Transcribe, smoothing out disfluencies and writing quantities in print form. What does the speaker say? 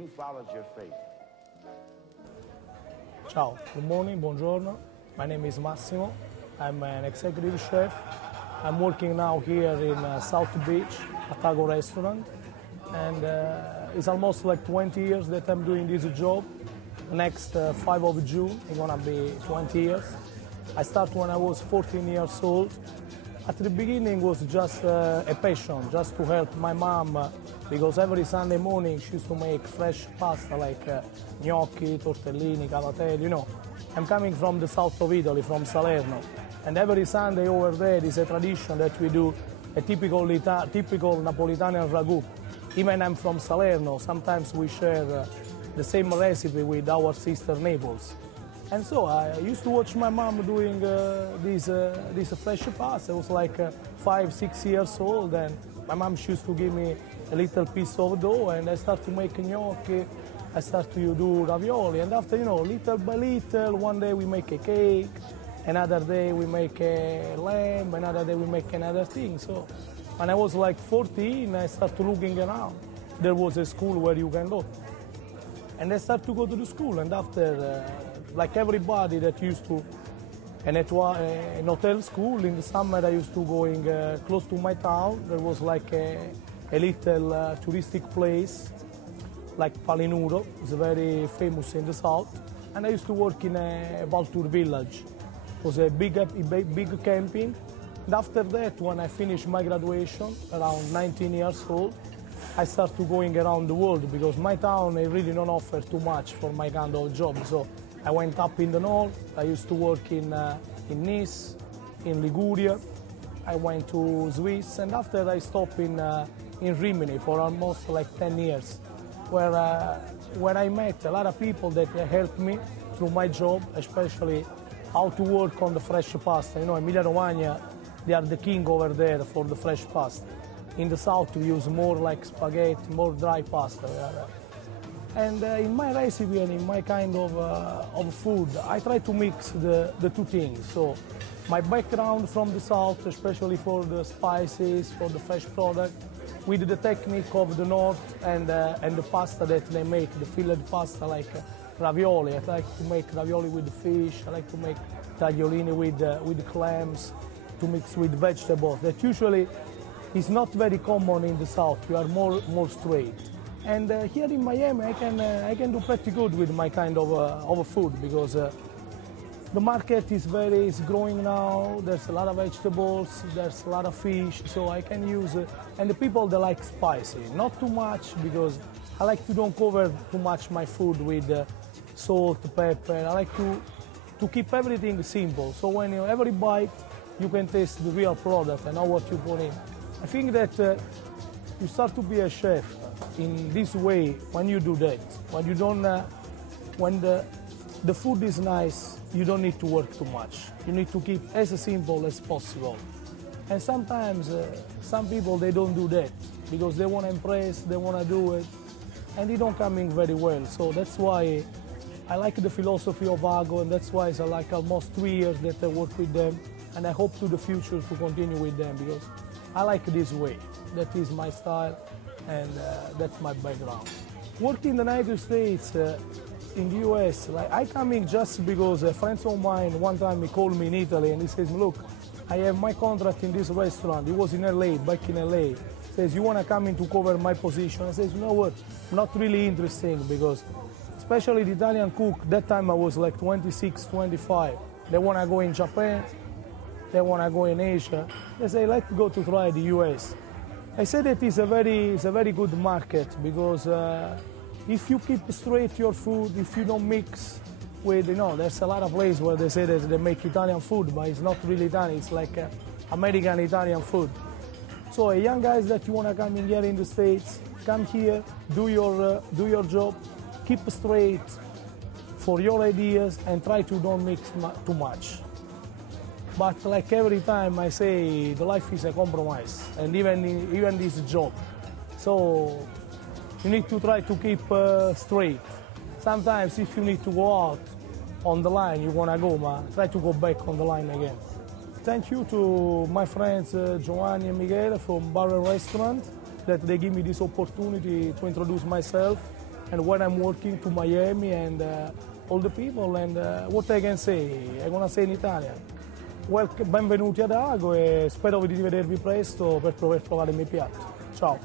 you followed your faith? Ciao, good morning, buongiorno. My name is Massimo. I'm an executive chef. I'm working now here in South Beach, a taco restaurant. And it's almost like 20 years that I'm doing this job. Next 5 of June, it's gonna be 20 years. I started when I was 14 years old. At the beginning, it was just a passion, just to help my mom, because every Sunday morning she used to make fresh pasta like gnocchi, tortellini, cavatelli, you know. I'm coming from the south of Italy, from Salerno, and every Sunday over there is a tradition that we do a typical Napolitan ragu. Even I'm from Salerno, sometimes we share the same recipe with our sister Naples. And so I used to watch my mom doing this fresh pasta. I was like 5, 6 years old, and my mom used to give me a little piece of dough, and I started to make gnocchi. I started to do ravioli, and after, you know, little by little, one day we make a cake, another day we make a lamb, another day we make another thing. So when I was like 14, I started looking around. There was a school where you can go. And I started to go to the school, and after, like everybody that used to, an hotel school, in the summer I used to going close to my town. There was like a little touristic place, like Palinuro. It's very famous in the south. And I used to work in a Valtur village. It was a big camping. And after that, when I finished my graduation, around 19 years old, I started going around the world, because my town really don't offer too much for my kind of job. So I went up in the north. I used to work in Nice, in Liguria. I went to Swiss, and after I stopped in Rimini for almost like 10 years, where I met a lot of people that helped me through my job, especially how to work on the fresh pasta. You know, Emilia Romagna, they are the king over there for the fresh pasta. In the south, we use more like spaghetti, more dry pasta. And in my recipe and in my kind of food, I try to mix the two things. So my background from the south, especially for the spices, for the fresh product, with the technique of the north and the pasta that they make, the filled pasta like ravioli. I like to make ravioli with the fish. I like to make tagliolini with the clams, to mix with vegetables. That usually is not very common in the south. We are more straight. And here in Miami, I can do pretty good with my kind of food, because the market is growing now. There's a lot of vegetables, there's a lot of fish, so I can use it. And the people, they like spicy, not too much, because I like to don't cover too much my food with salt, pepper. I like to keep everything simple, so when every bite, you can taste the real product and know what you put in. I think that you start to be a chef in this way when you do that. When you don't, when the food is nice, you don't need to work too much. You need to keep as simple as possible. And sometimes some people, they don't do that, because they want to impress, they want to do it, and it don't come in very well. So that's why I like the philosophy of Ago, and that's why it's like almost 3 years that I work with them, and I hope to the future to continue with them, because I like this way. That is my style, and that's my background. Working in the United States, in the US, like I come in just because a friend of mine, one time he called me in Italy and he says, look, I have my contract in this restaurant. He was in LA, back in LA. He says, you want to come in to cover my position? I says, you know what, not really interesting, because especially the Italian cook, that time I was like 26, 25. They want to go in Japan, they want to go in Asia. They say, let's go to try the US. I said that it's a very good market, because if you keep straight your food, if you don't mix with, you know, there's a lot of places where they say that they make Italian food, but it's not really Italian, it's like American Italian food. So young guys that you want to come in here in the States, come here, do your job, keep straight for your ideas, and try to don't mix too much. But like every time I say, the life is a compromise, and even this job. So you need to try to keep straight. Sometimes if you need to go out on the line, you want to go, but try to go back on the line again. Thank you to my friends Giovanni and Michele from Bar and Restaurant, that they give me this opportunity to introduce myself and when I'm working to Miami and all the people, and what I can say, I'm gonna say in Italian. Benvenuti ad Ago e spero di rivedervi presto per poter provare il mio piatto. Ciao!